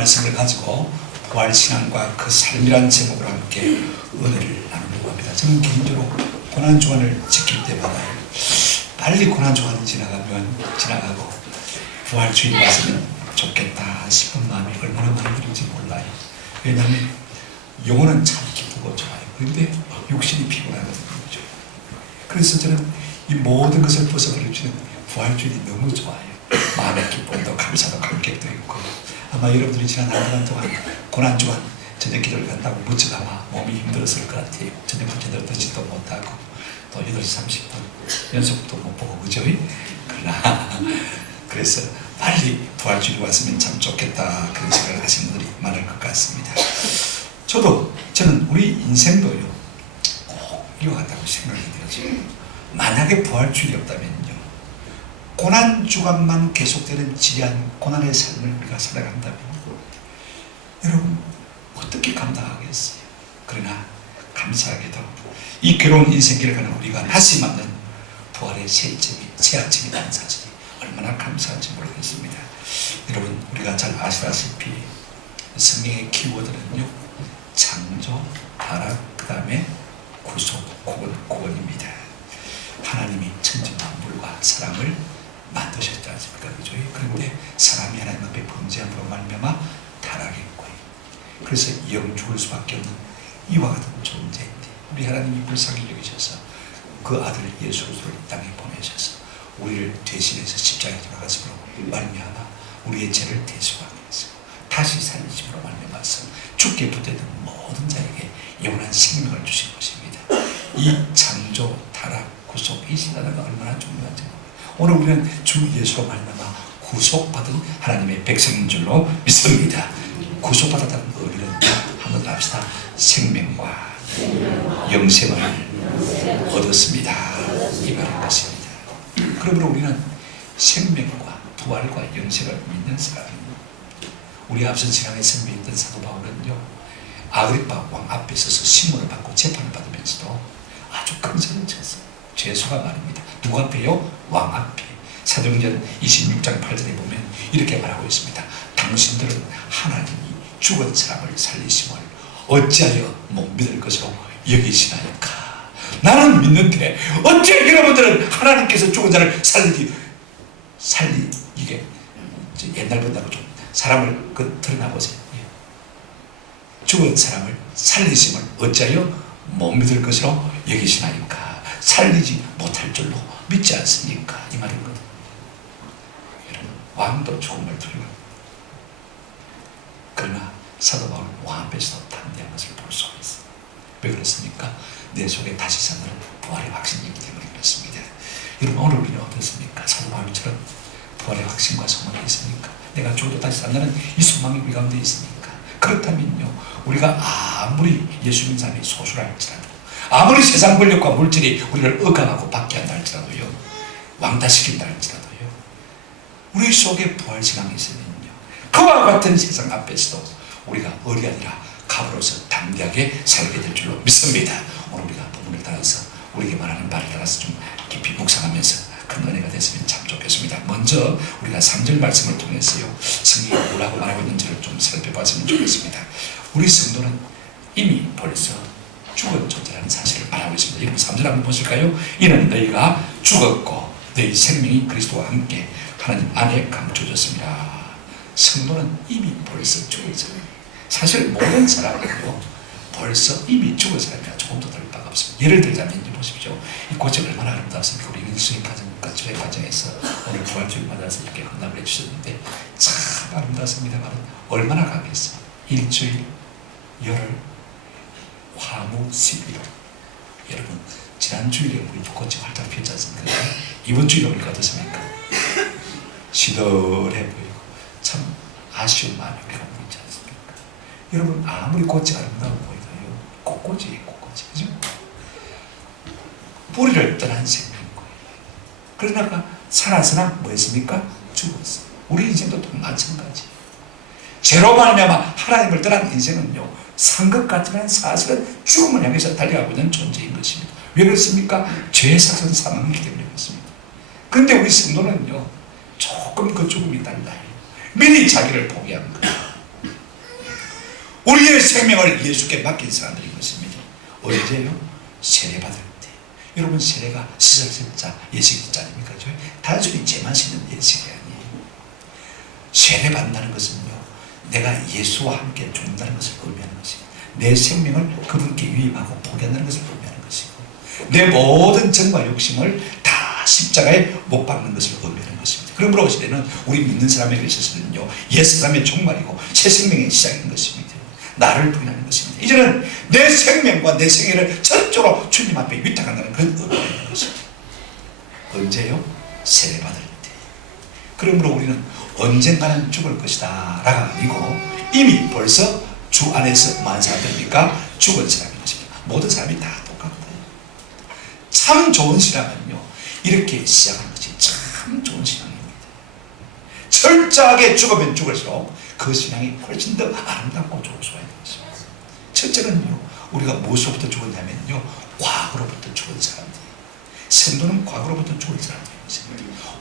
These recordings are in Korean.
말씀을 가지고 부활신앙과 그 삶이란 제목으로 함께 은혜를 나누려고 합니다. 저는 개인적으로 고난주간을 지킬 때마다 빨리 고난주간이 지나가고 부활주일 왔으면 좋겠다 싶은 마음이 얼마나 많이 들는지 몰라요. 왜냐하면 영혼은 참 기쁘고 좋아요. 그런데 육신이 피곤하거든요. 그래서 저는 이 모든 것을 벗어버려주는 부활주일이 너무 좋아요. 마음의 기쁨도 감사도 감격도 있고, 아마 여러분들이 지난 한 주간 동안 고난주간 저녁 기도를 간다고 무척 아마 몸이 힘들었을 것 같아요. 저녁 제대로 듣지도 못하고 또 8시 30분 연속도 못 보고 그죠? 그러나 그래서 빨리 부활주일이 왔으면 참 좋겠다 그런 생각을 하시는 분들이 많을 것 같습니다. 저는 우리 인생도요 꼭 이와 같다고 생각이 되어요. 만약에 부활주일이 없다면요, 고난주간만 계속되는 지리한 고난의 삶을 우리가 살아간다면 여러분 어떻게 감당하겠어요? 그러나 감사하게도 이 괴로운 인생길을 가는 우리가 다시 만난 부활의 새 아침이라는 사실이 얼마나 감사한지 모르겠습니다. 여러분 우리가 잘 아시다시피 성경의 키워드는요 창조, 타락, 그 다음에 구속, 구원입니다. 하나님이 천지 만물과 사람을 만드셨지 않습니까? 그죠? 그런데 사람이 하나님 앞에 범죄함으로 말미암아 타락했고요. 그래서 영 죽을 수밖에 없는 이와 같은 존재인데 우리 하나님이 불쌍히 여기셔서 그 아들 예수 그리스도를 이 땅에 보내셔서 우리를 대신해서 십자가에 돌아가심으로 말미암아 우리의 죄를 대속하기 위해서 다시 살리심으로 말미암아서 죽게 붙어있는 모든 자에게 영원한 생명을 주신 것입니다. 이 창조, 타락, 구속, 이 신앙가 얼마나 중요한지 오늘 우리는 주 예수로 말미암아 구속받은 하나님의 백성인 줄로 믿습니다. 구속받았다는 의미는 한번 합시다. 생명과 영생을 얻었습니다. 이 말인 것입니다. 그러므로 우리는 생명과 부활과 영생을 믿는 사람입니다. 우리 앞서 지난해 선배했던 사도 바울은요 아그리파 왕 앞에 서서 신문을 받고 재판을 받으면서도 아주 큰소리를 쳤어요. 죄수가 말입니다. 누구 앞에요? 왕 앞에. 사도행전 26장 8절에 보면 이렇게 말하고 있습니다. 당신들은 하나님이 죽은 사람을 살리심을 어찌하여 못 믿을 것으로 여기시나이까. 나는 믿는데 어째 여러분들은 하나님께서 죽은 자를 이게 옛날 본다고 좀 사람을 드러나보세요. 죽은 사람을 살리심을 어찌하여 못 믿을 것으로 여기시나이까. 살리지 못할 줄로 믿지 않습니까? 이 말이거든요. 여러분 왕도 죽음을 두려워합니다. 그러나 사도 바울은 왕 앞에서도 담대한 것을 볼 수가 있어요. 왜 그렇습니까? 내 속에 다시 사는 부활의 확신이 있기 때문에 그렇습니다. 여러분 오늘 우리는 어떻습니까? 사도 바울처럼 부활의 확신과 소망이 있습니까? 내가 죽어도 다시 산다는 이 소망이 우리 가운데 있습니까? 그렇다면요 우리가 아무리 예수 믿는 사람이 소수라 할지라도 아무리 세상 권력과 물질이 우리를 억압하고 받게 한다 할지라도요 왕따시킨다 할지라도요 우리 속에 부활신앙이 있으면요 그와 같은 세상 앞에서도 우리가 을이 아니라 갑으로서 담대하게 살게 될 줄로 믿습니다. 오늘 우리가 부분을 따라서 우리에게 말하는 말을 따라서 좀 깊이 묵상하면서 큰 은혜가 됐으면 참 좋겠습니다. 먼저 우리가 3절 말씀을 통해서요 성경이 뭐라고 말하고 있는지를 좀 살펴봤으면 좋겠습니다. 우리 성도는 이미 벌써 죽은 존재라는 사실을 말하고 있습니다. 여러분 3절 한번 보실까요? 이는 너희가 죽었고 너희 생명이 그리스도와 함께 하나님 안에 감춰졌습니다. 성도는 이미 벌써 죽은 사람이에요. 사실 모든 사람은요 벌써 이미 죽은 사람이라 조금도 다를 바가 없습니다. 예를 들자면 이제 보십시오. 이 고책 얼마나 아름답습니까? 우리 민수의 가정의 과정에서 오늘 부활주일 맞아서 이렇게 헌납을 해주셨는데 참 아름답습니다만 얼마나 가겠어요? 일주일, 열흘, 화무 11월. 여러분 지난 주일에 우리 벚꽃이 활짝 피었지 않습니까? 이번 주일에 우리가 어떻습니까? 시들해 보이고 참 아쉬운 마음이 우리가 보이지 않습니까? 여러분 아무리 꽃이 아름다워 보이도요 꽃꽃이에요. 꽃꽃이. 그죠? 뿌리를 떠난 생명인 거예요. 그러다가 살았으나 뭐 했습니까? 죽었어요. 우리 인생도 또 마찬가지. 죄로 말미암아 하나님을 떠난 인생은요 산 것 같지만 사실은 죽음을 향해서 달려가고 있는 존재인 것입니다. 왜 그렇습니까? 죄의 삭은 사망이기 때문에 그렇습니다. 그런데 우리 성도는요 조금 그 죽음이 달라요. 미리 자기를 포기한 거예요. 우리의 생명을 예수께 맡긴 사람들인 것입니다. 언제요? 세례 받을 때. 여러분, 세례가 시설세자, 예식자 아닙니까? 단순히 죄만 씻는 예식이 아니에요. 세례 받는다는 것은요, 내가 예수와 함께 죽는다는 것을 의미하는 것이고, 내 생명을 그분께 위임하고 포기한다는 것을 의미하는 것이고, 내 모든 정과 욕심을 다 십자가에 못 박는 것을 의미하는 것입니다. 그러므로 세례는 우리 믿는 사람에게 있어서는요, 옛 사람의 종말이고 새 생명의 시작인 것입니다. 나를 부인하는 것입니다. 이제는 내 생명과 내 생애를 전적으로 주님 앞에 위탁한다는 그런 의미가 있는 것입니다. 언제요? 세례 받을 때. 그러므로 우리는 언젠가는 죽을 것이다 라가 아니고 이미 벌써 주 안에서 많은 사람들이니까 죽은 사람인 것입니다. 모든 사람이 다 똑같거든요. 참 좋은 신앙은요, 이렇게 시작하는 것이 참 좋은 신앙입니다. 철저하게 죽으면 죽을수록 그 신앙이 훨씬 더 아름답고 좋을 수가 있는 것입니다. 첫째는요, 우리가 무엇으로부터 죽었냐면요, 과거로부터 죽은 사람들. 성도는 과거로부터 죽은 사람들입니다.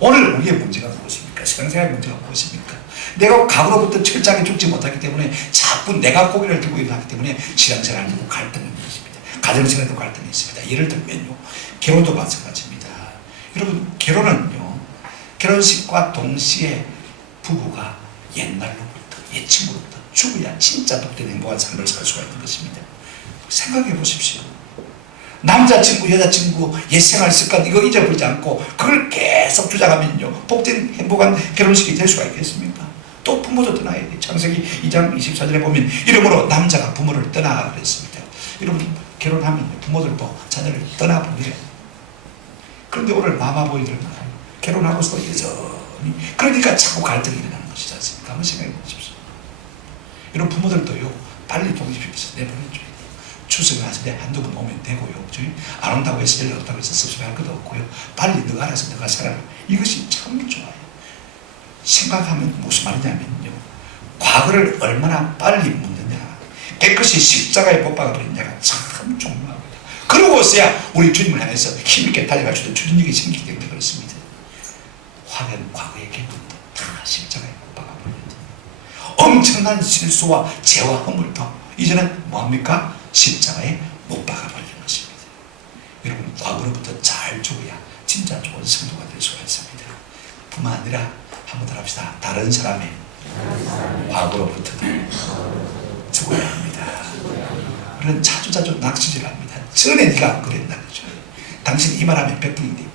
오늘 우리의 문제가 무엇입니까? 신앙생활의 문제가 무엇입니까? 내가 과거로부터 철저하게 죽지 못하기 때문에 자꾸 내가 고개를 들고 일어나기 때문에 신앙생활을 두고 갈등이 있는 것입니다. 가정생활도 갈등이 있습니다. 예를 들면요, 결혼도 마찬가지입니다. 여러분, 결혼은요, 결혼식과 동시에 부부가 옛날로부터, 예침으로부터 죽어야 진짜 복된 행복한 삶을 살 수가 있는 것입니다. 생각해 보십시오. 남자친구, 여자친구, 옛 생활 습관 이거 잊어버리지 않고 그걸 계속 주장하면요, 복된 행복한 결혼식이 될 수가 있겠습니까? 또 부모도 떠나야 돼. 창세기 2장 24절에 보면 이러므로 남자가 부모를 떠나 그랬습니다. 여러분, 결혼하면 부모들도 자녀를 떠나보내요. 그런데 오늘 마마보이들 말이에요. 결혼하고서도 여전히, 그러니까 자꾸 갈등이 일어나는 것이지 않습니까? 한번 생각해 보십시오. 이런 부모들도요, 빨리 독립시켜서 내보내줘야 돼요. 추석에 왔을 때 한두 번 오면 되고요. 안 온다고 해서 연락 없다고 해서 섭섭할 것도 없고요. 빨리 너가 알아서 너가 살아라. 이것이 참 좋아요. 생각하면 무슨 말이냐면요, 과거를 얼마나 빨리 묻느냐, 깨끗이 십자가에 못 박아버리느냐가 참 중요합니다. 그러고서야 우리 주님을 향해서 힘있게 달려갈 수 있는 추진력이 생기기 때문에 그렇습니다. 화는 과거의 개념도 다 십자가에 못 박아버리는데 엄청난 실수와 죄와 허물도 이제는 뭐합니까? 십자가에 못 박아버리는 것입니다. 여러분, 과거로부터 잘 죽어야 진짜 좋은 성도가 될 수가 있습니다. 뿐만 아니라 한번 더 합시다. 다른 사람의 과거로부터 죽어야 합니다. 우리는 자주자주 낚시질합니다. 전에 네가 안 그랬다는 거죠. 당신 이 말하면 100분인데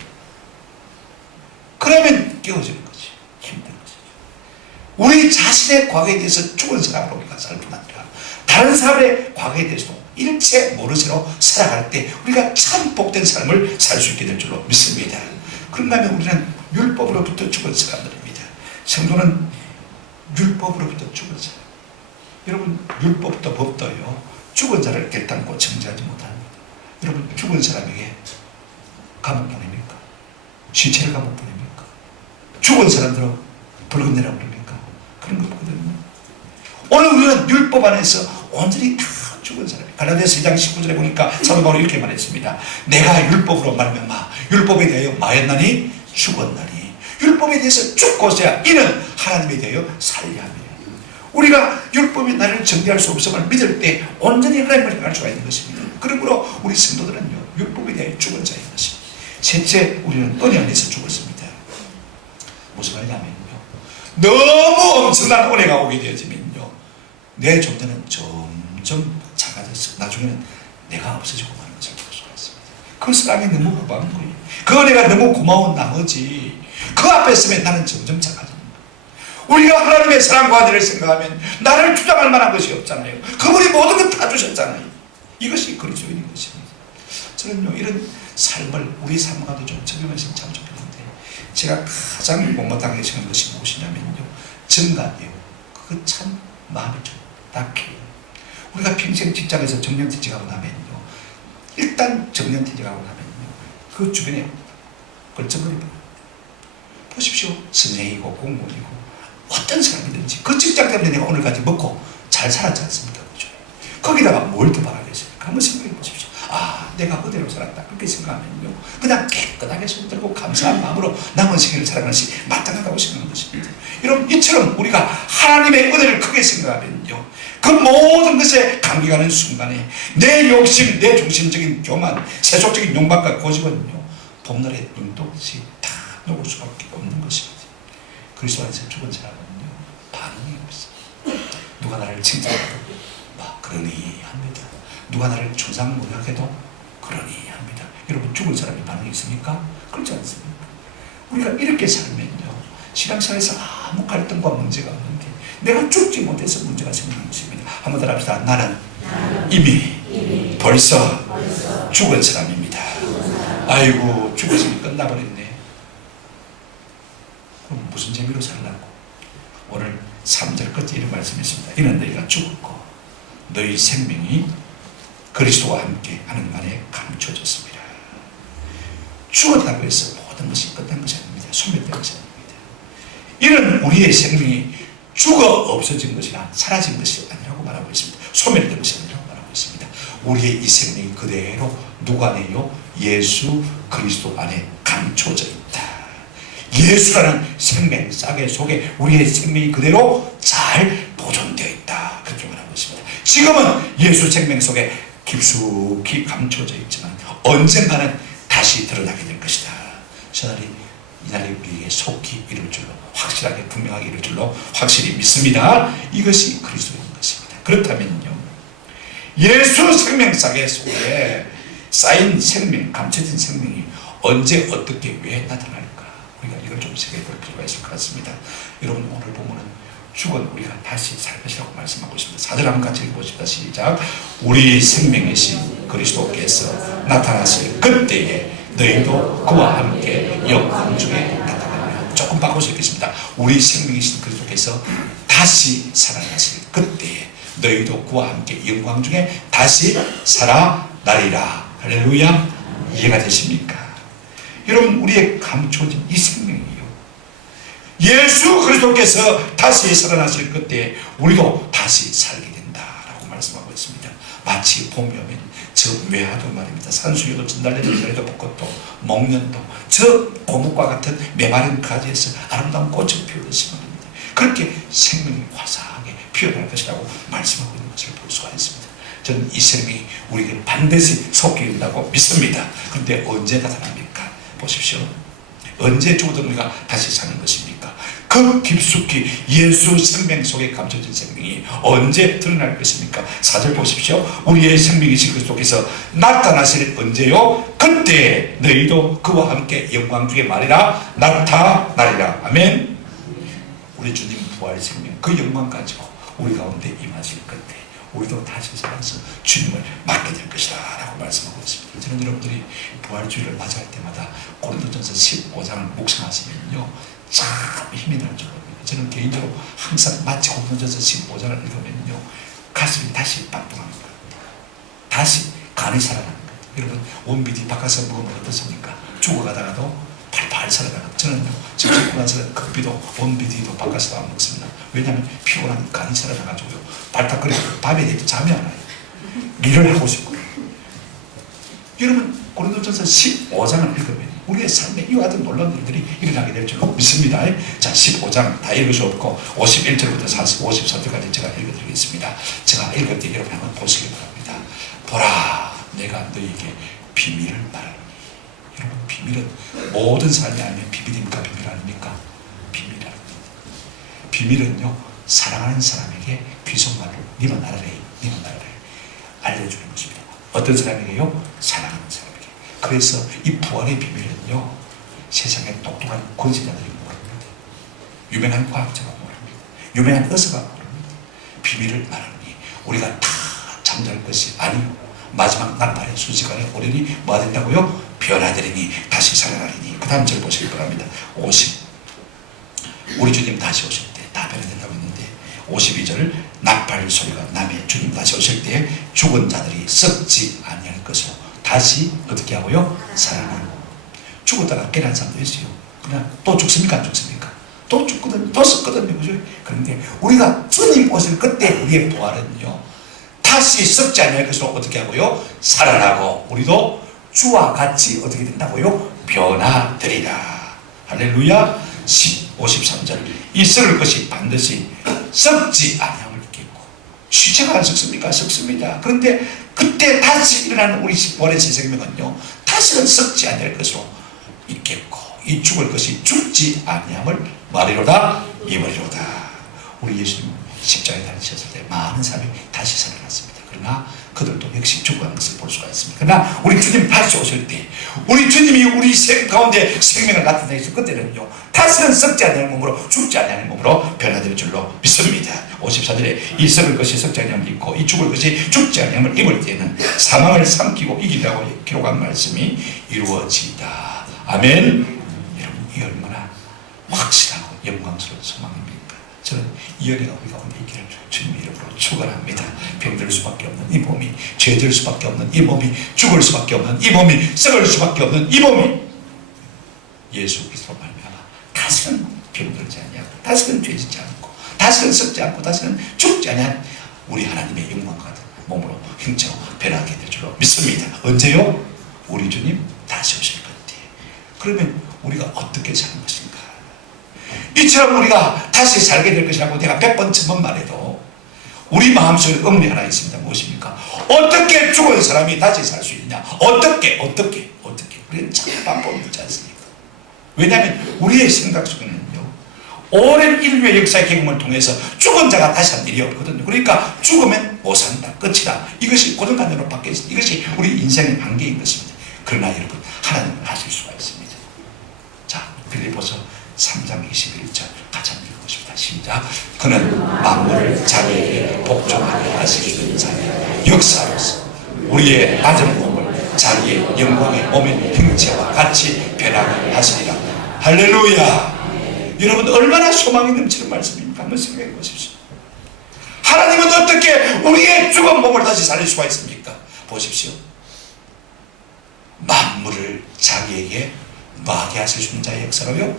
그러면 깨어지는 거지. 힘든 거지. 우리 자신의 과거에 대해서 죽은 사람으로 우리가 살 뿐 아니라 다른 사람의 과거에 대해서도 일체 모르쇠로 살아갈 때 우리가 참 복된 삶을 살 수 있게 될 줄로 믿습니다. 그런가 하면 우리는 율법으로부터 죽은 사람들입니다. 성도는 율법으로부터 죽은 사람. 여러분, 율법도 법도요, 죽은 자를 결단코 정죄하지 못합니다. 여러분, 죽은 사람에게 감옥 보냅니까? 시체를 감옥 보냅니까? 죽은 사람들은 벌금 내라고 그럽니까? 그런 거 없거든요. 오늘 우리는 율법 안에서 온전히 다 죽은 사람이에요. 갈라디아서 2장 19절에 보니까 사도 바울이 이렇게 말했습니다. 내가 율법으로 말미암아 율법에 대하여 마였나니 죽었나니 율법에 대해서 죽고서야 이는 하나님에 대하여 살리함이에요. 우리가 율법이 나를 정죄할 수 없음을 믿을 때 온전히 하나님을 향할 수가 있는 것입니다. 그러므로 우리 성도들은요, 율법에 대하여 죽은 자인 것입니다. 셋째, 우리는 은혜 안에서 죽었습니다. 무슨 말이냐면요, 너무 엄청난 은혜가 오게 되어지면요, 내 존재는 점점 작아져서 나중에는 내가 없어지고 마는 것을 볼 수가 있습니다. 그 사랑이 너무 고마운 거예요. 그 은혜가 너무 고마운 나머지 그 앞에 서면 나는 점점 작아집니다. 우리가 하나님의 사랑과 은혜를 생각하면 나를 주장할 만한 것이 없잖아요. 그분이 모든 것 다 주셨잖아요. 이것이 그리스도인인 것입니다. 저는요, 이런 삶을 우리 삶과도 좀 적용했으면 참 좋겠는데, 제가 가장 못마땅하게 생각한 것이 무엇이냐면요, 정관이에요. 그거 참 마음이 좀 딱해요. 우리가 평생 직장에서 정년퇴직하고 나면요, 일단 정년퇴직하고 나면요, 그 주변에 걸쩍거립니다. 보십시오. 선생이고 공무원이고 어떤 사람이든지 그 직장 때문에 내가 오늘까지 먹고 잘 살았지 않습니까? 그죠? 거기다가 뭘 더 바라겠습니까? 한번 생각해 보십시오. 아, 내가 그대로 살았다 그렇게 생각하면요 그냥 깨끗하게 손들고 감사한 마음으로 남은 생애를 살아가는 것이 마땅하다고 생각하는 것입니다. 여러분 이처럼 우리가 하나님의 은혜를 크게 생각하면요 그 모든 것에 감격하는 순간에 내 욕심, 내 중심적인 교만, 세속적인 욕망과 고집은요 봄날의 눈도 없이 다 녹을 수밖에 없는 것입니다. 그리스도 안에서 죽은 사람은요 반응이 없어요. 누가 나를 칭찬해도 그러니 합니다. 누가 나를 조상모략해도 그러니 합니다. 여러분 죽은 사람이 반응이 있습니까? 그렇지 않습니까? 우리가 이렇게 살면요 신앙생활에서 아무 갈등과 문제가 없는데 내가 죽지 못해서 문제가 생기는 것입니다. 한번 더 합시다. 나는 이미 벌써 죽은 사람입니다. 아이고 죽었으니 끝나버렸네. 그럼 무슨 재미로 살라고? 오늘 3절 끝에 이런 말씀이 있습니다. 이는 너희가 죽었고 너희 생명이 그리스도와 함께 하나님 안에 감춰졌습니다. 죽었다고 해서 모든 것이 끝난 것이 아닙니다. 소멸된 것이 아닙니다. 이는 우리의 생명이 죽어 없어진 것이나 사라진 것이 아니라고 말하고 있습니다. 소멸된 것이 아니라고 말하고 있습니다. 우리의 이 생명이 그대로 누구 안에요? 예수 그리스도 안에 감춰져 있다. 예수라는 생명 싸개 속에 우리의 생명이 그대로 잘 보존되어 있다. 그렇게 말하고 있습니다. 지금은 예수 생명 속에 깊숙이 감춰져 있지만 언젠가는 다시 드러나게 될 것이다. 이날이 우리에게 속히 이룰 줄로 확실하게 분명하게 이룰 줄로 확실히 믿습니다. 이것이 그리스도인 것입니다. 그렇다면요 예수 생명 싸개 속에 쌓인 생명, 감춰진 생명이 언제 어떻게 왜 나타날까? 우리가 이걸 좀 생각해 볼 필요가 있을 것 같습니다. 여러분 오늘 보면은 죽은 우리가 다시 살 것이라고 말씀하고 있습니다. 4절 한번 같이 읽어보십시다. 시작. 우리 생명이신 그리스도께서 나타나실 그때에 너희도 그와 함께 영광 중에 나타나리라. 조금 바꿔서 읽겠습니다. 우리 생명이신 그리스도께서 다시 살아나실 그때에 너희도 그와 함께 영광 중에 다시 살아나리라. 할렐루야. 이해가 되십니까? 여러분 우리의 감춰진 이 생명이요 예수 그리스도께서 다시 살아나실 그때 우리도 다시 살게 된다라고 말씀하고 있습니다. 마치 봄이 오면 저 외화도 말입니다. 산수유도 진달래도 열애도 벚꽃도 목련도 저 고목과 같은 메마른 가지에서 아름다운 꽃을 피우듯이 말입니다. 그렇게 생명이 화사하게 피어날 것이라고 말씀하고 있는 것을 볼 수가 있습니다. 저는 이 생명이 우리에게 반드시 속해 있다고 믿습니다. 그런데 언제 나타납니까? 보십시오. 언제 죽어도 우리가 다시 사는 것입니까? 그 깊숙이 예수 생명 속에 감춰진 생명이 언제 드러날 것입니까? 4절 보십시오. 우리의 생명이신 그리스도께서 나타나실 언제요? 그때 너희도 그와 함께 영광 중에 말이라 나타나리라. 아멘. 우리 주님 부활 생명 그 영광 가지고 우리 가운데 임하실 그때 우리도 다시 살아서 주님을 맡게 될 것이다 라고 말씀하고 있습니다. 저는 여러분들이 부활주의를 맞이할 때마다 고린도전서 15장을 묵상하시면요 참 힘이 날 줄 겁니다. 저는 개인적으로 항상 마치 고린도전서 15장을 읽으면요 가슴이 다시 빵빵합니다. 다시 간이 살아납니다. 여러분 원비디 바꿔서 먹으면 어떻습니까? 죽어가다가도 팔팔 살아나가. 저는요 지금 죽고 나서 급비도 원비디도 바꿔서 안 먹습니다. 왜냐하면 피곤한 간이 살아나가지고요 발탁거리고 밤에 되도 잠이 안 와요. 일을 하고 싶고요. 여러분 고린도전서 15장을 읽으면 우리의 삶에 이와 같은 놀라운 일들이 일어나게 될 줄 믿습니다. 자 15장 다 읽을 수 없고 51절부터 54절까지 제가 읽어드리겠습니다. 제가 읽을 때 여러분 한번 보시기 바랍니다. 보라 내가 너에게 비밀을 말하노니. 여러분 비밀은 모든 사람이 알면 비밀입니까? 비밀 아닙니까? 비밀이랍니다. 비밀은요 사랑하는 사람에게 귀속말로 니만 알아래 니만 알아래 알려주는 것입니다. 어떤 사람에게요? 사랑하는 사람에게. 그래서 이 부활의 비밀은요 세상에 똑똑한 권세자들이 모릅니다. 유명한 과학자가 모릅니다. 유명한 의사가 모릅니다. 비밀을 말하니 우리가 다 잠잘 것이 아니요 마지막 날말에 순식간에 오려니 뭐 된다고요? 변화되리니 다시 살아나리니. 그 다음 절 보시기 바랍니다. 50 우리 주님 다시 오실 때 다 변화된다고 했는데 52절 나팔 소리가 나매 주님 다시 오실 때 죽은 자들이 썩지 아니할 것으로 다시 어떻게 하고요? 살아나고. 죽었다가 깨어난 사람도 있어요. 그러나 또 죽습니까? 안 죽습니까? 또 죽거든요. 또 썩거든요. 그죠? 그런데 우리가 주님 오실 그때 우리의 부활은요 다 다시 썩지 않을 것으로 어떻게 하고요? 살아나고 우리도 주와 같이 어떻게 된다고요? 변화되리라. 할렐루야. 53절 이 썩을 것이 반드시 썩지 아니함을 믿겠고 시체가 안 썩습니까? 썩습니다. 그런데 그때 다시 일어나는 우리 부활의 새 생명은요 다시는 썩지 아니할 것으로 있겠고 이 죽을 것이 죽지 아니함을 말이로다 이버리로다. 우리 예수님 십자가에 달리셨을 때 많은 사람이 다시 살아났습니다. 그러나 그들도 역시 죽어가는 것을 볼 수가 있습니다. 그러나 우리 주님 다시 오실 때 우리 주님이 우리 가운데 생명을 나타내실 그때는요 다시는 썩지 않는 몸으로 죽지 않는 몸으로 변화될 줄로 믿습니다. 54절에 이 썩을 것이 썩지 않음을 입고 이 죽을 것이 죽지 않음을 입을 때에는 사망을 삼키고 이기라고 기록한 말씀이 이루어지다. 아멘. 여러분 이 얼마나 확실하고 영광스러운 소망입니까? 저는 이 은혜가 우리 가운데 있기를 주님의 이름으로 축원합니다. 병들 수밖에 없는 이 몸이, 죄질 수밖에 없는 이 몸이, 죽을 수밖에 없는 이 몸이, 썩을 수밖에 없는 이 몸이 예수 그리스도로 말미암아 다시는 병들지 아니하고 다시는 죄짓지 않고 다시는 썩지 않고 다시는 죽지 아니한 우리 하나님의 영광과 같은 몸으로 형체로 변하게 될 줄로 믿습니다. 언제요? 우리 주님 다시 오실 것. 그러면 우리가 어떻게 사는 것인가? 이처럼 우리가 다시 살게 될 것이라고 내가 100번 1000번 말해도 우리 마음속에 의문이 하나 있습니다. 무엇입니까? 어떻게 죽은 사람이 다시 살 수 있냐? 어떻게 우리는 참 방법이 있지 않습니까? 왜냐하면 우리의 생각 속에는요 오랜 인류의 역사의 경험을 통해서 죽은 자가 다시 한 일이 없거든요. 그러니까 죽으면 못 산다, 끝이다. 이것이 고정관념으로 바뀌어 있습니다. 이것이 우리 인생의 한계인 것입니다. 그러나 여러분 하나님은 하실 수가 있습니다. 빌립보서 3장 21절 같이 한번 읽어보십니다. 시작. 그는 만물을 자기에게 복종하게 하시는 자의 역사로서 우리의 낮은 몸을 자기의 영광의 몸의 형체와 같이 변하게 하시리라. 할렐루야. 여러분 얼마나 소망이 넘치는 말씀입니까? 한번 생각해 보십시오. 하나님은 어떻게 우리의 죽은 몸을 다시 살릴 수가 있습니까? 보십시오. 만물을 자기에게 뭐하게 하실 수 있는 자의 역사로요?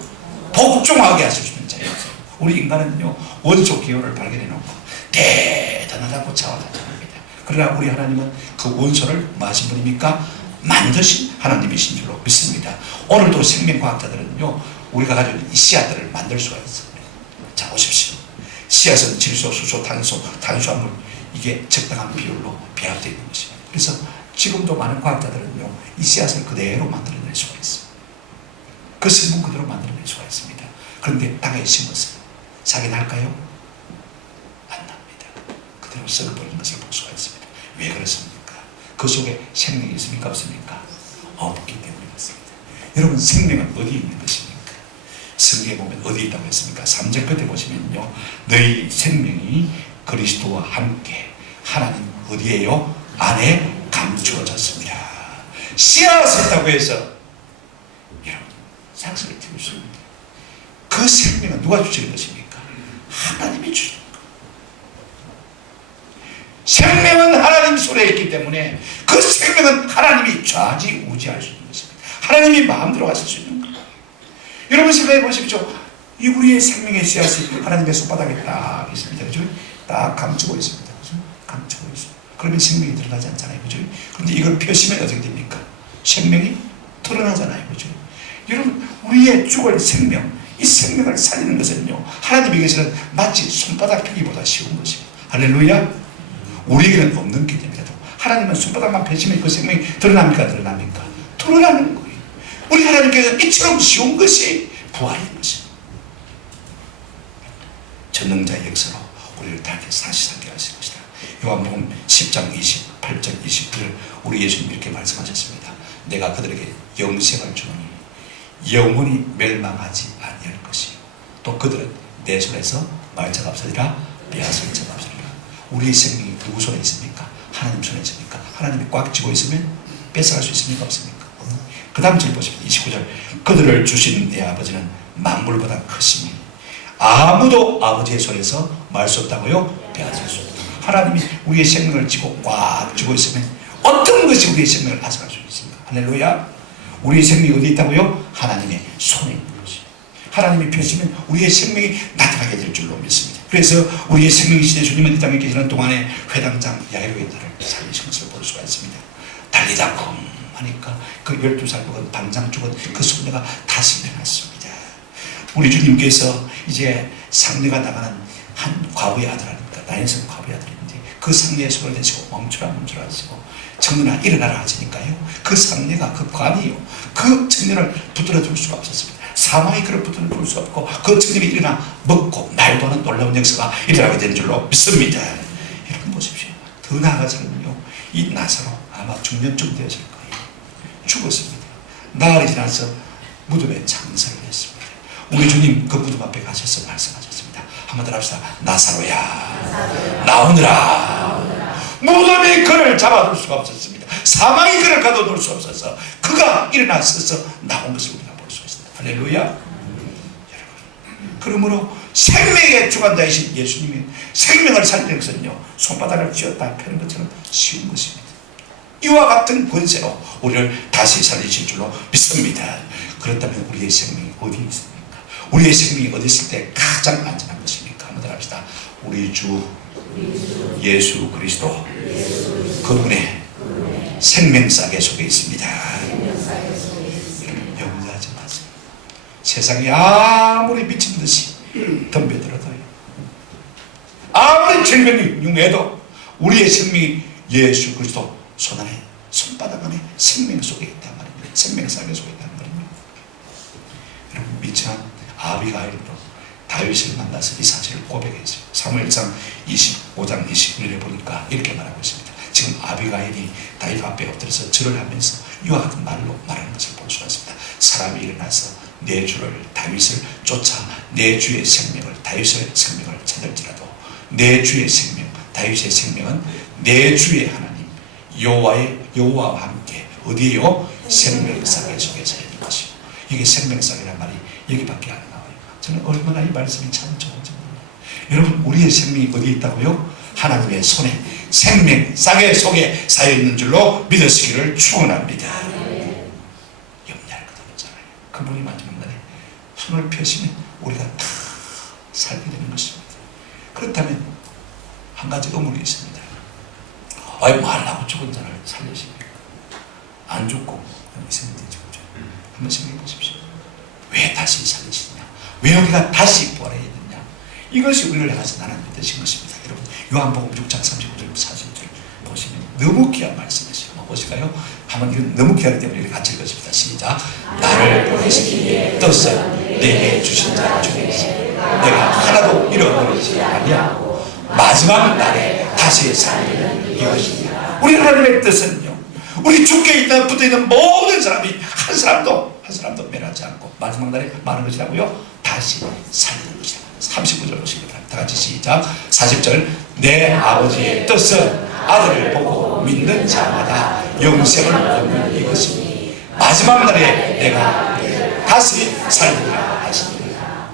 복종하게 하실 수 있는 자의 역사. 우리 인간은요 원소 기호를 발견해 놓고 대단하다고 자화자찬합니다. 그러나 우리 하나님은 그 원소를 뭐 하신 분입니까? 만드신 하나님이신 줄로 믿습니다. 오늘도 생명과학자들은요 우리가 가지고 있는 이 씨앗들을 만들 수가 있습니다. 자 보십시오. 씨앗은 질소, 수소, 탄소, 탄수화물 이게 적당한 비율로 배합되어 있는 것입니다. 그래서 지금도 많은 과학자들은요 이 씨앗을 그대로 만들어낼 수가 있어요. 그 성분 그대로 만들어낼 수가 있습니다. 그런데 땅에 심었어요. 사기 날까요? 안 납니다. 그대로 썩어버리는 것을 볼 수가 있습니다. 왜 그렇습니까? 그 속에 생명이 있습니까? 없습니까? 없기 때문에 그렇습니다. 여러분 생명은 어디 있는 것입니까? 성경에 보면 어디 있다고 했습니까? 3절 끝에 보시면요 너희 생명이 그리스도와 함께 하나님 어디에요? 안에 감추어졌습니다. 씨앗이 있다고 해서 상승을 띄울 수 있는데 그 생명은 누가 주시는 것입니까? 하나님이 주시는 것. 생명은 하나님 손에 있기 때문에 그 생명은 하나님이 좌지우지할 수 있는 것입니다. 하나님이 마음대로 하실 수 있는 것. 여러분 생각해 보십시오. 이 우리의 생명의 씨앗이 하나님의 손바닥에 딱 있습니다. 그죠? 딱 감추고 있습니다. 그죠? 감추고 있습니다. 그러면 생명이 드러나지 않잖아요. 그죠? 그런데 이걸 펴시면 어떻게 됩니까? 생명이 드러나잖아요. 그죠? 여러분 우리의 죽을 생명 이 생명을 살리는 것은요 하나님에게서는 마치 손바닥 펴기보다 쉬운 것입니다. 할렐루야. 우리에게는 없는 개념이라도 하나님은 손바닥만 펴시면 그 생명이 드러납니까? 드러나는 거예요. 우리 하나님께서는 이처럼 쉬운 것이 부활인 것입니다. 전능자의 역사로 우리를 다시 살게 하실 것이다. 요한복음 10장 28절 29절 우리 예수님 이렇게 말씀하셨습니다. 내가 그들에게 영생을 주노니 영원히 멸망하지 아니할 것이요 또 그들은 내 손에서 말자가 없으리라 빼앗을 자가 없으리라. 우리의 생명이 누구 손에 있습니까? 하나님 손에 있습니까? 하나님이 꽉 쥐고 있으면 뺏어갈 수 있습니까? 없습니까? 그 다음 절 보십시오. 29절 그들을 주신 내 아버지는 만물보다 크시니 아무도 아버지의 손에서 말 수 없다고요? 빼앗을 수 없다. 하나님이 우리의 생명을 쥐고 꽉 쥐고 있으면 어떤 것이 우리의 생명을 뺏어갈 수 있습니까? 할렐루야. 우리의 생명이 어디 있다고요? 하나님의 손에 있는 것이. 하나님이 펴시면 우리의 생명이 나타나게 될 줄로 믿습니다. 그래서 우리의 생명이시대 주님은 이 땅에 계시는 동안에 회당장 야이로의 딸을 살리신 것을 볼 수가 있습니다. 달리다 쿵 하니까 그 12살 먹은 반장 죽은 그 손녀가 다시 일어났습니다. 우리 주님께서 이제 상례가 나가는 한 과부의 아들 아닙니까? 나인성 과부의 아들인데 그 상례의 손을 대시고 멈추라 하시고 청년아 일어나라 하시니까요, 그 상례가 그 관이요 그 청년을 붙들어 둘 수가 없었습니다. 사망이 그를 붙들어 둘 수 없고 그 청년이 일어나 먹고 말도 하는 놀라운 역사가 일어나게 된 줄로 믿습니다. 여러분 보십시오. 더 나아가서는요, 이 나사로 아마 중년쯤 되었을 거예요. 죽었습니다. 나흘이 지나서 무덤에 장사를 했습니다. 우리 주님 그 무덤 앞에 가셔서 말씀하셨습니다. 한번 더 합시다. 나사로야 나오느라. 무덤이 그를 잡아둘 수가 없었습니다. 사망이 그를 가둬둘 수 없어서 그가 일어나서 나온 것을 우리가 볼 수 있습니다. 할렐루야. 여러분, 그러므로 생명의 주관자이신 예수님이 생명을 살리는 것은요, 손바닥을 쥐었다 펴는 것처럼 쉬운 것입니다. 이와 같은 권세로 우리를 다시 살리실 줄로 믿습니다. 그렇다면 우리의 생명이 어디에 있습니까? 우리의 생명이 어디 있을 때 가장 안전한 것입니까? 한번 합시다. 우리 주 예수 그리스도 그분의 생명싸개 속에 있습니다. 염려하지 마세요. 세상이 아무리 미친 듯이 덤벼들어도요, 아무리 질병이 흉흉해도 우리의 생명이 예수 그리스도 손 안에, 손바닥 안에 생명 속에 있단 말입니다. 생명싸개 속에 있다는 말입니다. 여러분, 미천한 아비가일도 다윗을 만나서 이 사실을 고백했어요. 사무엘상 25장 21절에 보니까 이렇게 말하고 있습니다. 지금 아비가일이 다윗 앞에 엎드려서 절을 하면서 이와 같은 말로 말하는 것을 볼 수가 있습니다. 사람이 일어나서 내 주를 다윗을 쫓아 내 주의 생명을, 다윗의 생명을 찾을지라도 내 주의 생명, 다윗의 생명은 내 주의 하나님 여호와와 함께 어디에요? 생명싸개 속에서 있는 것이요. 이게 생명싸개란 말이 여기밖에 안 나와요. 저는 얼마나 이 말씀이 참 좋은지 몰라요. 여러분, 우리의 생명이 어디에 있다고요? 하나님의 손에 생명싸개 속에 쌓여있는 줄로 믿으시기를 축원합니다. 염려할 것 없잖아요. 그분이 마지막 날에 손을 펴시면 우리가 다 살게 되는 것입니다. 그렇다면 한 가지 의문이 있습니다. 말하고 죽은 자를 살리십니까? 안 죽고 있으면 되죠. 한번 생각해 보십시오. 왜 다시 살리시냐? 왜 우리가 다시 부활해야 되냐? 이것이 우리를 향해서 나는 믿으신 것입니다. 여러분, 요한복음 6장 39절 40절 보시면 너무 귀한 말씀이시죠. 한번 보실까요? 한번 이건 너무 귀하기 때문에 우리 같이 읽었습니다. 시작. 나를 보내시기에 뜻을 내게 주신 자 중에서 내가 하나도 잃어버리지 아니하고 마지막 날에 다시 살리는 이것입니다. 우리 하나님의 뜻은요, 우리 주께 있다 붙어있는 모든 사람이 한 사람도 멸하지 않고 마지막 날에 많은 것이라고요? 다시 살리는 것이다. 39절 보시기 바랍니다. 다 같이 시작. 40절. 내 아버지의 뜻은 아들을 보고 믿는 자마다 영생을 얻는 이것이니 마지막 날에 내가 다시 살리리라 하시니라.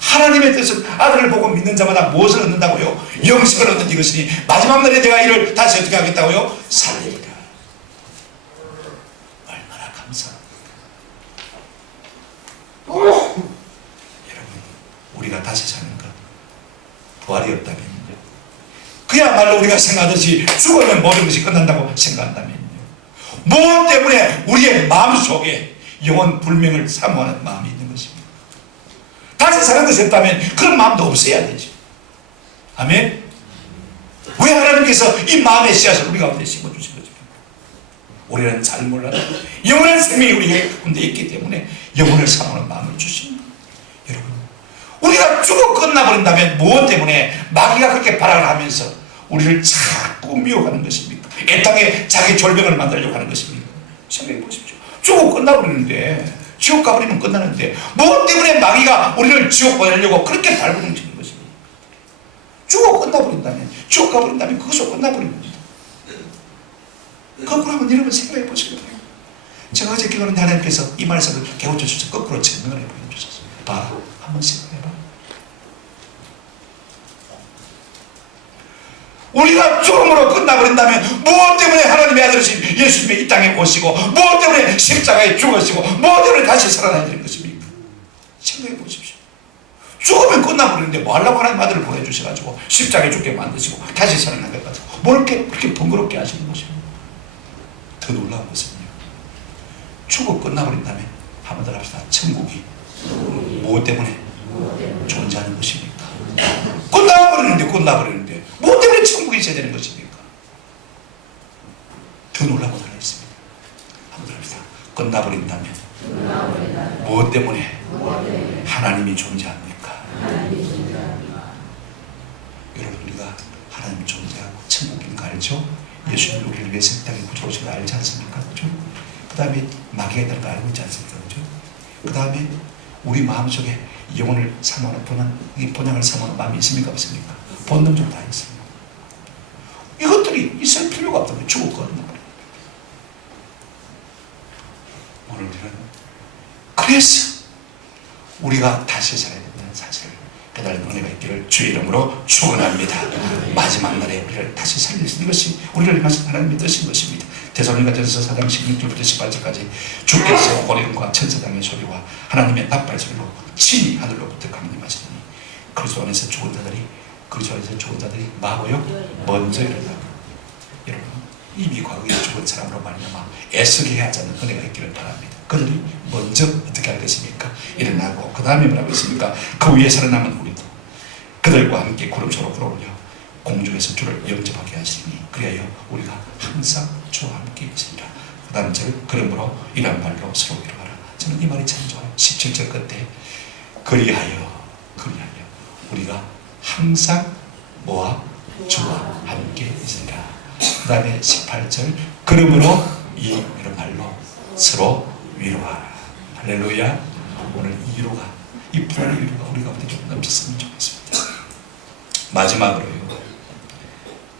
하나님의 뜻은 아들을 보고 믿는 자마다 무엇을 얻는다고요? 영생을 얻는 이것이니 마지막 날에 내가 이를 다시 어떻게 하겠다고요? 살리리라. 얼마나 감사합니다. 여러분, 우리가 다시 사는 것, 부활이 없다면요, 그야말로 우리가 생각하듯이 죽으면 모든 것이 끝난다고 생각한다면요, 무엇 때문에 우리의 마음속에 영원 불명을 사모하는 마음이 있는 것입니다. 다시 사는 것이 없다면 그런 마음도 없어야 되죠. 아멘. 왜 하나님께서 이 마음의 씨앗을 우리 가운데 심어주신 거죠? 우리는 잘 몰라도 영원한 생명이 우리 가운데 있기 때문에 영혼을 사모하는 마음을 주신 거예요. 여러분, 우리가 죽어 끝나버린다면 무엇 때문에 마귀가 그렇게 발악을 하면서 우리를 자꾸 미워가는 것입니까? 애당에 자기 졸병을 만들려고 하는 것입니까? 생각해 보십시오. 죽어 끝나버리는데, 지옥 가버리면 끝나는데 무엇 때문에 마귀가 우리를 지옥 보내려고 그렇게 발버둥치는 것입니까? 죽어 끝나버린다면, 지옥 가버린다면 그것으로 끝나버립니다. 거꾸로 한번 여러분 생각해 보시기 바랍니다. 제가 어제 기도하는데 하나님께서 이 말씀을 개우쳐 주셔서 거꾸로 증명을 해 보여주셨어요. 봐라, 한번 생각해봐. 우리가 죽음으로 끝나버린다면 무엇 때문에 하나님의 아들이신 예수님이 이 땅에 오시고, 무엇 때문에 십자가에 죽으시고, 무엇 때문에 다시 살아나야 되는 것입니까? 생각해 보십시오. 죽으면 끝나버리는데 뭐 하려고 하나님 아들을 보내주셔가지고 십자가에 죽게 만드시고 다시 살아나게 해가지고 뭘 그렇게 번거롭게 하시는 것입니다. 더 놀라운 것은요, 죽어 끝나버린 다음에 한번 더 합시다. 천국이 무엇 때문에 존재하는 것입니까? 끝나버리는데 무엇 때문에 천국이 있어야 되는 것입니까? 더 놀라운 것 하나 있습니다. 한번 더 합시다. 끝나버린다면 무엇 때문에 하나님이 존재합니까? 여러분, 우리가 하나님이 존재하고 천국인 거 알죠? 예수님이 우리를 위해서 이 땅에 구주로 오신 거 알지 않습니까? 그죠? 그 다음에 마귀가 있다는 거 알고 있지 않습니까? 그죠? 그 다음에 우리 마음속에 영혼을 삼아놓은 본향을 삼아놓은 마음이 있습니까? 없습니까? 본능적으로 다 있습니다. 이것들이 있을 필요가 없다면 죽었거든요. 오늘 우리는 그래서 우리가 다시 살아야 된다는 사실을 깨달은 은혜가 있기를 주의 이름으로 축원합니다. 마지막 날에 우리를 다시 살리신 이것이 우리를 향하신 하나님의 뜻인 것입니다. 데살로니가전서 4장 16절부터 18절까지 주께서 호령과 천사장의 소리와 하나님의 나팔 소리로 친히 하늘로부터 강림하시니 그리스도 안에서 죽은 자들이 마고요 먼저 일어나고, 여러분 이미 과거에 죽은 사람으로 말미암아 애쓰게 하지 않는 은혜가 있기를 바랍니다. 그들이 먼저 어떻게 할 것입니까? 일어나고 그 다음에 뭐라고 했습니까? 그 위에 살아남은 우리도 그들과 함께 구름처럼 불어올려 공중에서 주를 영접하게 하시니 그리하여 우리가 항상 주와 함께 있으리라. 그 다음 절, 그러므로 이런 말로 서로 위로하라. 저는 이 말이 참 좋아요. 17절 끝에 그리하여 우리가 항상 뭐와? 주와 함께 있으리라. 그 다음에 18절, 그러므로 이런 말로 서로 위로하라. 할렐루야. 오늘 이 위로가, 이 불안의 위로가 우리 가운데 좀 넘쳤으면 좋겠습니다. 마지막으로요,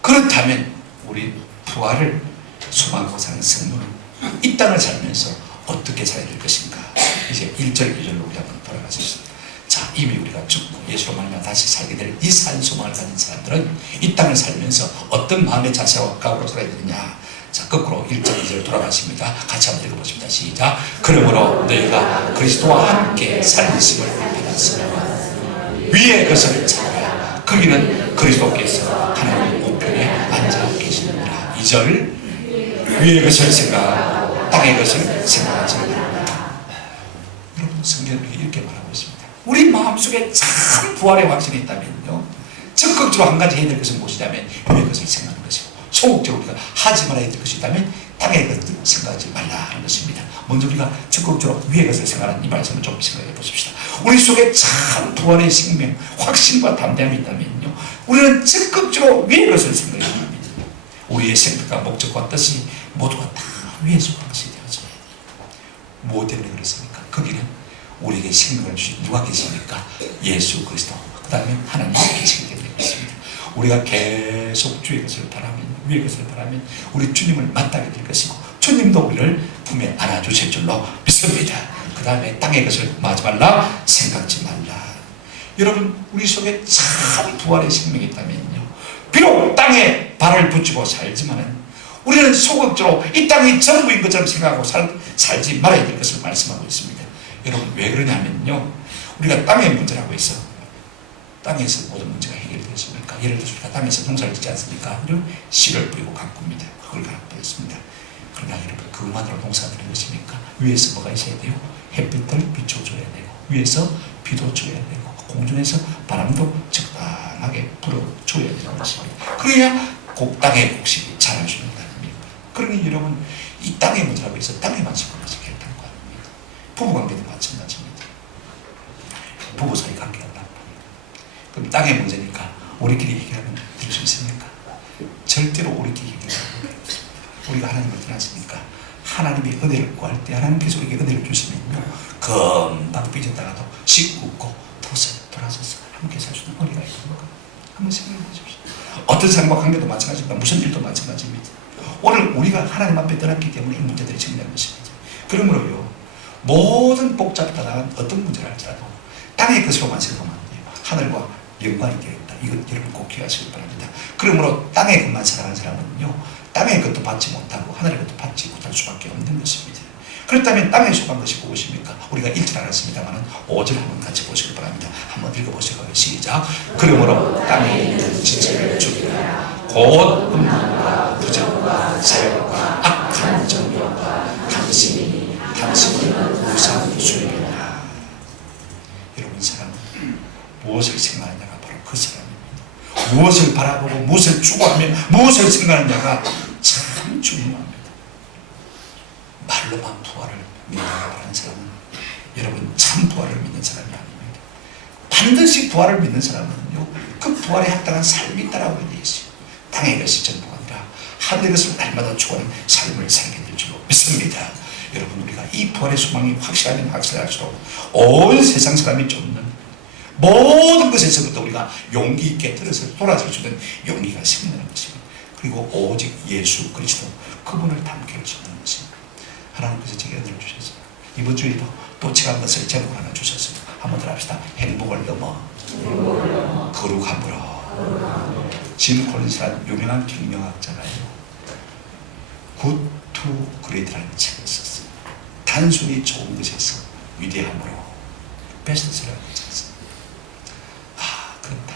그렇다면 우리 부활을 소망하고 사는 성도는 이 땅을 살면서 어떻게 살아야 될 것인가? 이제 1절 2절로 우리 한번 돌아가겠습니다. 자, 이미 우리가 죽고 예수로 말미암아 다시 살게 될 이 산 소망을 가진 사람들은 이 땅을 살면서 어떤 마음의 자세와 각오로 살아야 되느냐? 자, 거꾸로 1절 2절 돌아가십니다. 같이 한번 읽어보십니다. 시작. 그러므로 너희가 그리스도와 함께 살리심을 받았으며 위의 것을 찾아야 거기는 그리스도께서 하나님 우편에 앉아 계시느니라. 2절, 위의 것을 생각하고 땅의 것을 생각하지 말라. 여러분, 성경이 이렇게 말하고 있습니다. 우리 마음속에 참 부활의 확신이 있다면요, 적극적으로 한 가지 해야 될 것은 무엇이냐면 위의 것을 생각하는 것이고, 소극적으로 우리가 하지 말아야 될 것이 있다면 땅의 것을 생각하지 말라 하는 것입니다. 먼저 우리가 적극적으로 위의 것을 생각하는 이 말씀을 좀 생각해 보십시다. 우리 속에 참 부활의 생명, 확신과 담대함이 있다면요, 우리는 적극적으로 위의 것을 생각해야 합니다. 우리의 생각과 목적과 뜻이 모두가 다 위에서 방식이 되어져야 돼요. 무엇 때문에 그렇습니까? 거기는 우리에게 생명을 주신 누가 계십니까? 예수 그리스도, 그 다음에 하나님이 계시기 때문에 그렇습니다. 우리가 계속 주의 것을 바라면, 위의 것을 바라면 우리 주님을 만나게 될 것이고, 주님도 우리를 품에 안아주실 줄로 믿습니다. 그 다음에 땅의 것을 마지 말라, 생각지 말라. 여러분, 우리 속에 참 부활의 생명이 있다면요, 비록 땅에 발을 붙이고 살지만은 우리는 소극적으로 이 땅이 전부인 것처럼 생각하고 살지 말아야 될 것을 말씀하고 있습니다. 여러분, 왜 그러냐면요, 우리가 땅의 문제라고 해서 땅에서 모든 문제가 해결되었습니까? 예를 들어서 우리가 땅에서 농사를 짓지 않습니까? 씨를 뿌리고 가꿉니다. 그걸 가꾸었습니다. 그러나 여러분, 그것만으로 농사가 되는 것입니까? 위에서 뭐가 있어야 돼요? 햇빛을 비춰줘야 되고, 위에서 비도 줘야 되고, 공중에서 바람도 적당하게 불어줘야 되는 것입니다. 그래야 땅의 곡식이 자라주는 것입니다. 그러니 여러분, 이 땅의 문제라고 해서 땅에만 집중해서 결단한 거 아닙니다. 부부관계도 마찬가지입니다. 부부 사이 관계가 나쁩니다. 그럼 땅의 문제니까 우리끼리 얘기하면 될 수 있습니까? 절대로 우리끼리 얘기하면 될 수 없습니다. 우리가 하나님을 떠났으니까 하나님의 은혜를 구할 때 하나님께서 우리에게 은혜를 주시면요, 금방 삐졌다가도 씻고 돌아서서 함께 살 수 있는 은혜가 있는 거 한번 생각해 보십시오. 어떤 사람과 관계도 마찬가지입니다. 무슨 일도 마찬가지입니다. 오늘 우리가 하나님 앞에 떠났기 때문에 이 문제들이 생기는 것입니다. 그러므로요, 모든 복잡하다는 어떤 문제를 할지라도 땅의 것으로만 생각하면 안 돼요. 하늘과 연관이 되어 있다. 이것 여러분 꼭 기억하시기 바랍니다. 그러므로 땅의 것만 사랑하는 사람은요, 땅의 것도 받지 못하고 하늘의 것도 받지 못할 수밖에 없는 것입니다. 그렇다면 땅에 속한 것이 무엇입니까? 우리가 읽지 않았습니다만 5절 한번 같이 보시기 바랍니다. 한번 읽어보시고 시작. 그러므로 땅에 있는 지체를 죽이라. 곧 음란과 부정과 사욕과 악한 정욕과 당신이 무상 수행이라. 여러분, 사람은 무엇을 생각하느냐가 바로 그 사람입니다. 무엇을 바라보고 무엇을 추구하며 무엇을 생각하느냐가 참 중요합니다. 말로만 부활을 믿는다고 하는 사람은 여러분 참 부활을 믿는 사람이 아닙니다. 반드시 부활을 믿는 사람은요, 그 부활에 합당한 삶이 있다라고 되어 있어요. 땅의 것이 전부가 아니라 하늘의 것을 날마다 추구하는 삶을 살게 될 줄로 믿습니다. 여러분, 우리가 이 부활의 소망이 확실하면 확실할수록 온 세상 사람이 쫓는 모든 것에서부터 우리가 용기 있게 돌아설 수 있는 용기가 생기는 것입니다. 그리고 오직 예수 그리스도 그분을 담게 할 수 있는 것입니다. 하나님께서 제게 은혜를 주셨어요. 이번 주에도 또 제가 것을 제목을 하나 주셨어요. 한번 더 합시다. 행복을 넘어 거룩함으로. 짐 콜린스라는 유명한 경영학자가요, 굿 투 그레이트라는 책을 썼어요. 단순히 좋은 것에서 위대함으로 베스트셀러를 쳤어요. 그렇다.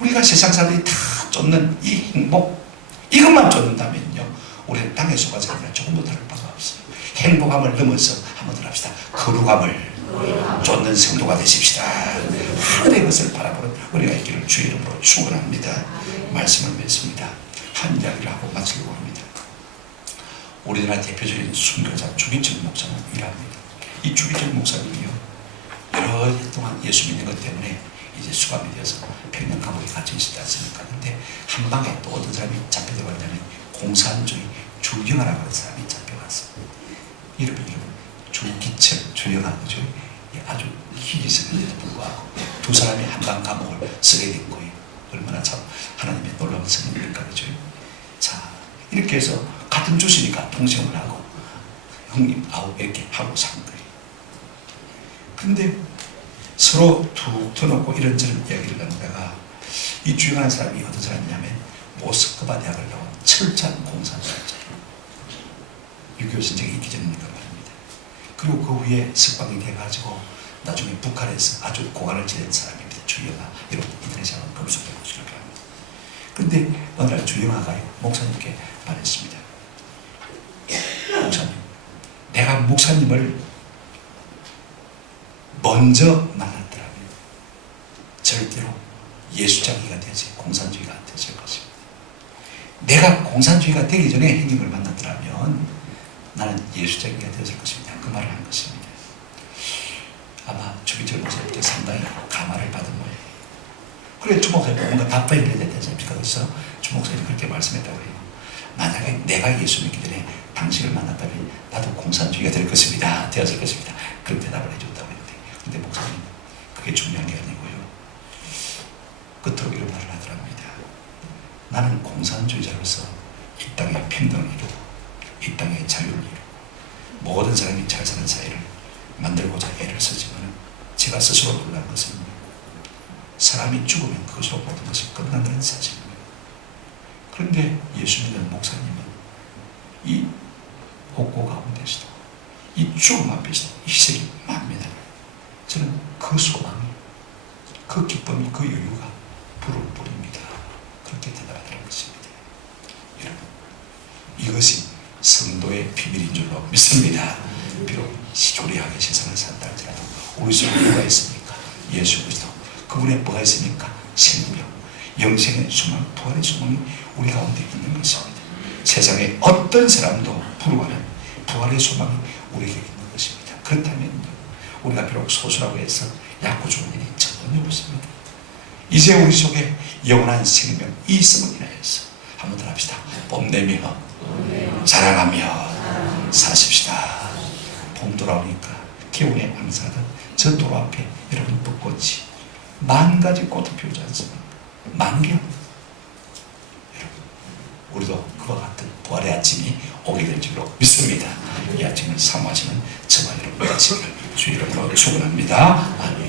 우리가 세상 사람들이 다 쫓는 이 행복, 이것만 쫓는다면요, 우리는 땅에 속아서 조금도 다를 바가 없어요. 행복함을 넘어서 한번 더 합시다. 거룩함을 쫓는 성도가 되십시다. 하늘의 것을 바라보는 우리가 있기를 주의 이름으로 축원합니다. 말씀을 맺습니다. 한 이야기를 하고 마치려고 합니다. 우리나라 대표적인 순교자 주기철 목사는 일합니다. 이 주기철 목사님이요, 여러 해 동안 예수 믿는 것 때문에 이제 수감이 되어서 평양 감옥에 갇혀 있었지 않습니까? 근데 한 방에 또 어떤 사람이 잡혀들어갔냐면 공산주의 주영아라고 하는 사람이 잡혀갔어요. 여러분, 주기철, 주영아, 그죠? 아주 희귀성인데도 불구하고 두 사람이 한방 감옥을 쓰게 된 거예요. 얼마나 참 하나님의 놀라운 선입니까, 그죠? 자, 이렇게 해서 같은 주시니까 동생을 하고 형님 아우 이렇게 하고 산 거예요. 근데 서로 툭 터놓고 이런저런 이야기를 나누다가 이 주영하는 사람이 어떤 사람이냐면 모스크바 대학을 나온 철저한 공산주의자예요. 6.25 전쟁이 있기 전이니까 말입니다. 그리고 그 후에 석방이 돼가지고 나중에 북한에서 아주 고관을 지낸 사람입니다. 주영아, 여러분 인터넷에 한번 검색해 보시길 바랍니다. 그런데 어느 날 주영아가 목사님께 말했습니다. 목사님, 내가 목사님을 먼저 만났더라면 절대로 예수자기가 되지 공산주의가 안 됐을 것입니다. 내가 공산주의가 되기 전에 형님을 만났더라면 나는 예수자기가 되었을 것입니다. 그 말을 한 것입니다. 아마 주기철 목사님께 상당히 감화를 받은 모양이에요. 그래 주목사님 뭔가 답변을 해야 되지 않습니까? 그래서 주목사님이 그렇게 말씀했다고 해요. 만약에 내가 예수 믿기 전에 당신을 만났다면 나도 공산주의가 될 것입니다. 되었을 것입니다. 그런 대답을 해줬다고 했는데, 근데 목사님 그게 중요한 게 아니고요, 끝으로 이런 말을 하더랍니다. 나는 공산주의자로서 이 땅의 평등을 이루고 이 땅의 자유를 이루고 모든 사람이 잘 사는 사회를 만들고자 애를 쓰지만 제가 스스로 놀란 것은 사람이 죽으면 그것으로 모든 것이 끝난다는 사실입니다. 그런데 예수 믿는 목사님은 이 복고 가운데서도 이 죽음 앞에서도 희생이 맙니다. 저는 그 소망이, 그 기쁨이, 그 여유가 불을 뿌립니다. 그렇게 대답하더라는 것입니다. 여러분, 이것이 성도의 비밀인 줄로 믿습니다. 비록 시조리하게 세상을 산다 할지라도 우리 속에 누가 있습니까? 예수 그리스도. 그분의 뭐가 있습니까? 생명, 영생의 소망, 부활의 소망이 우리 가운데 있는 것입니다. 세상에 어떤 사람도 불구하는 부활의 소망이 우리에게 있는 것입니다. 그렇다면 우리가 비록 소수라고 해서 약고 좋은 일이 전혀 없습니다. 이제 우리 속에 영원한 생명 이 있음을 인하여서 한번 더 합시다. 뽐내며 자라가며 사십시다. 봄 돌아오니까 겨울에 항상 저 도로 앞에 여러분 벚꽃이 10,000가지 꽃을 피우지 않습니까? 10,000개. 여러분, 우리도 그와 같은 부활의 아침이 오게 될 줄로 믿습니다. 이 아침을 사모하시는 저와 여러분 되시기를 주의 이름으로 축원합니다. 아멘.